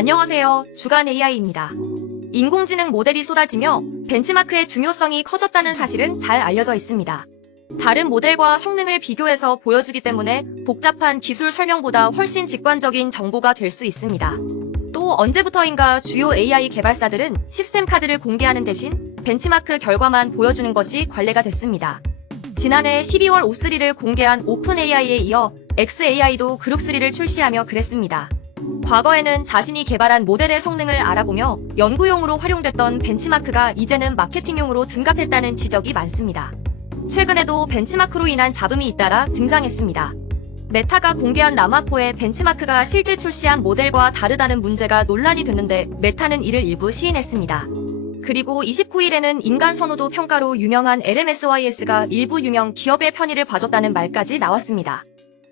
안녕하세요. 주간 AI입니다. 인공지능 모델이 쏟아지며 벤치마크의 중요성이 커졌다는 사실은 잘 알려져 있습니다. 다른 모델과 성능을 비교해서 보여주기 때문에 복잡한 기술 설명보다 훨씬 직관적인 정보가 될 수 있습니다. 또 언제부터인가 주요 AI 개발사들은 시스템 카드를 공개하는 대신 벤치마크 결과만 보여주는 것이 관례가 됐습니다. 지난해 12월 O3를 공개한 오픈AI에 이어 xAI도 그룹3를 출시하며 그랬습니다. 과거에는 자신이 개발한 모델의 성능을 알아보며 연구용으로 활용됐던 벤치마크가 이제는 마케팅용으로 둔갑했다는 지적이 많습니다. 최근에도 벤치마크로 인한 잡음이 잇따라 등장했습니다. 메타가 공개한 라마4의 벤치마크가 실제 출시한 모델과 다르다는 문제가 논란이 됐는데 메타는 이를 일부 시인했습니다. 그리고 29일에는 인간 선호도 평가로 유명한 LMSYS가 일부 유명 기업의 편의를 봐줬다는 말까지 나왔습니다.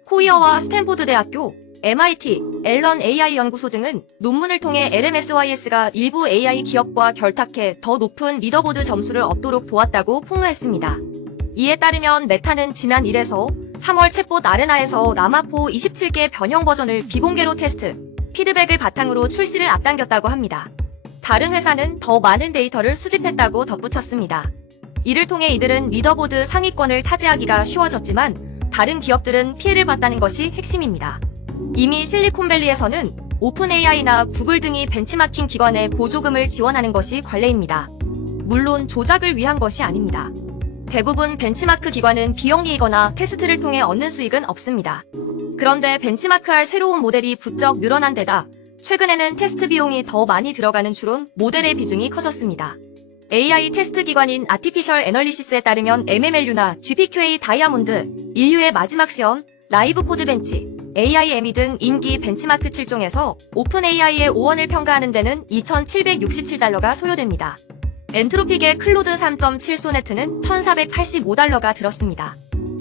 코이어와 스탠포드 대학교, MIT, 앨런 AI 연구소 등은 논문을 통해 LMSYS가 일부 AI 기업과 결탁해 더 높은 리더보드 점수를 얻도록 도왔다고 폭로했습니다. 이에 따르면 메타는 지난 1에서 3월 챗봇 아레나에서 라마4 27개 변형 버전을 비공개로 테스트, 피드백을 바탕으로 출시를 앞당겼다고 합니다. 다른 회사는 더 많은 데이터를 수집했다고 덧붙였습니다. 이를 통해 이들은 리더보드 상위권을 차지하기가 쉬워졌지만 다른 기업들은 피해를 봤다는 것이 핵심입니다. 이미 실리콘밸리에서는 오픈AI나 구글 등이 벤치마킹 기관에 보조금을 지원하는 것이 관례입니다. 물론 조작을 위한 것이 아닙니다. 대부분 벤치마크 기관은 비영리이거나 테스트를 통해 얻는 수익은 없습니다. 그런데 벤치마크할 새로운 모델이 부쩍 늘어난 데다 최근에는 테스트 비용이 더 많이 들어가는 추론 모델의 비중이 커졌습니다. AI 테스트 기관인 아티피셜 애널리시스에 따르면 MMLU나 GPQA 다이아몬드, 인류의 마지막 시험, 라이브 코드 벤치, AIME 등 인기 벤치마크 7종에서 오픈AI의 5원을 평가하는 데는 $2,767가 소요됩니다. 엔트로픽의 클로드 3.7 소네트는 $1,485가 들었습니다.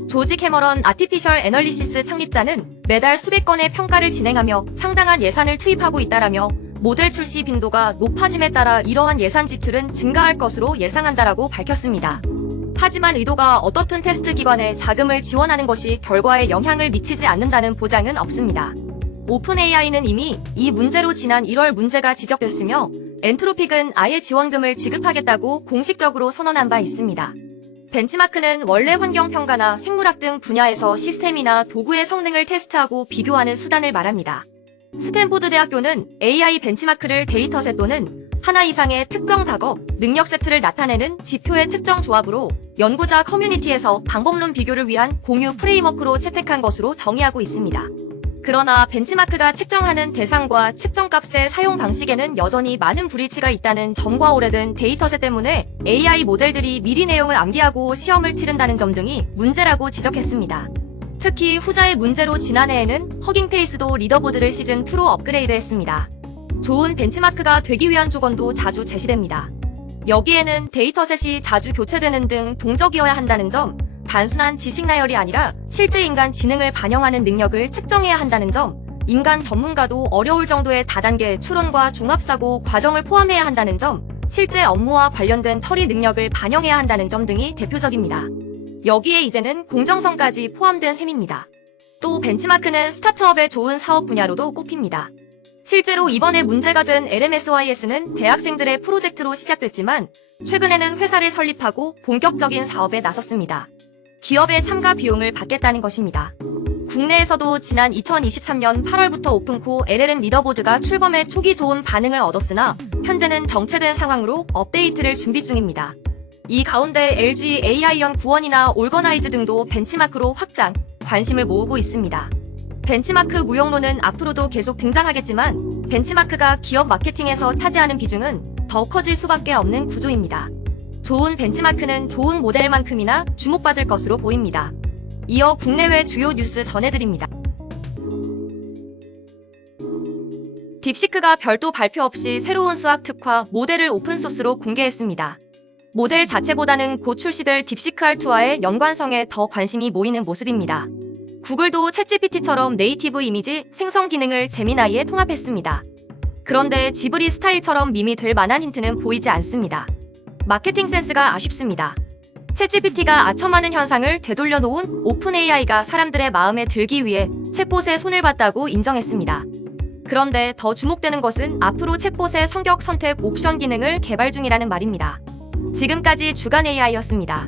조지 캐머런 아티피셜 애널리시스 창립자는 매달 수백 건의 평가를 진행하며 상당한 예산을 투입하고 있다라며 모델 출시 빈도가 높아짐에 따라 이러한 예산 지출은 증가할 것으로 예상한다라고 밝혔습니다. 하지만 의도가 어떻든 테스트 기관에 자금을 지원하는 것이 결과에 영향을 미치지 않는다는 보장은 없습니다. 오픈AI는 이미 이 문제로 지난 1월 문제가 지적됐으며 엔트로픽은 아예 지원금을 지급하겠다고 공식적으로 선언한 바 있습니다. 벤치마크는 원래 환경평가나 생물학 등 분야에서 시스템이나 도구의 성능을 테스트하고 비교하는 수단을 말합니다. 스탠포드 대학교는 AI 벤치마크를 데이터셋 또는 하나 이상의 특정 작업, 능력 세트를 나타내는 지표의 특정 조합으로 연구자 커뮤니티에서 방법론 비교를 위한 공유 프레임워크로 채택한 것으로 정의하고 있습니다. 그러나 벤치마크가 측정하는 대상과 측정값의 사용 방식에는 여전히 많은 불일치가 있다는 점과 오래된 데이터셋 때문에 AI 모델들이 미리 내용을 암기하고 시험을 치른다는 점 등이 문제라고 지적했습니다. 특히 후자의 문제로 지난해에는 허깅페이스도 리더보드를 시즌2로 업그레이드했습니다. 좋은 벤치마크가 되기 위한 조건도 자주 제시됩니다. 여기에는 데이터셋이 자주 교체되는 등 동적이어야 한다는 점, 단순한 지식 나열이 아니라 실제 인간 지능을 반영하는 능력을 측정해야 한다는 점, 인간 전문가도 어려울 정도의 다단계 추론과 종합사고 과정을 포함해야 한다는 점, 실제 업무와 관련된 처리 능력을 반영해야 한다는 점 등이 대표적입니다. 여기에 이제는 공정성까지 포함된 셈입니다. 또 벤치마크는 스타트업의 좋은 사업 분야로도 꼽힙니다. 실제로 이번에 문제가 된 LMSYS는 대학생들의 프로젝트로 시작됐지만 최근에는 회사를 설립하고 본격적인 사업에 나섰습니다. 기업의 참가 비용을 받겠다는 것입니다. 국내에서도 지난 2023년 8월부터 오픈코 LLM 리더보드가 출범해 초기 좋은 반응을 얻었으나 현재는 정체된 상황으로 업데이트를 준비 중입니다. 이 가운데 LG AI연구원이나 올거나이즈 등도 벤치마크로 확장, 관심을 모으고 있습니다. 벤치마크 무용론은 앞으로도 계속 등장하겠지만 벤치마크가 기업 마케팅에서 차지하는 비중은 더 커질 수밖에 없는 구조입니다. 좋은 벤치마크는 좋은 모델만큼이나 주목받을 것으로 보입니다. 이어 국내외 주요 뉴스 전해드립니다. 딥시크가 별도 발표 없이 새로운 수학 특화 모델을 오픈소스로 공개했습니다. 모델 자체보다는 곧 출시될 딥시크 R2와의 연관성에 더 관심이 모이는 모습입니다. 구글도 챗GPT처럼 네이티브 이미지 생성 기능을 제미나이에 통합했습니다. 그런데 지브리 스타일처럼 밈이 될 만한 힌트는 보이지 않습니다. 마케팅 센스가 아쉽습니다. 챗GPT가 아첨하는 현상을 되돌려 놓은 오픈AI가 사람들의 마음에 들기 위해 챗봇에 손을 봤다고 인정했습니다. 그런데 더 주목되는 것은 앞으로 챗봇의 성격 선택 옵션 기능을 개발 중이라는 말입니다. 지금까지 주간 AI였습니다.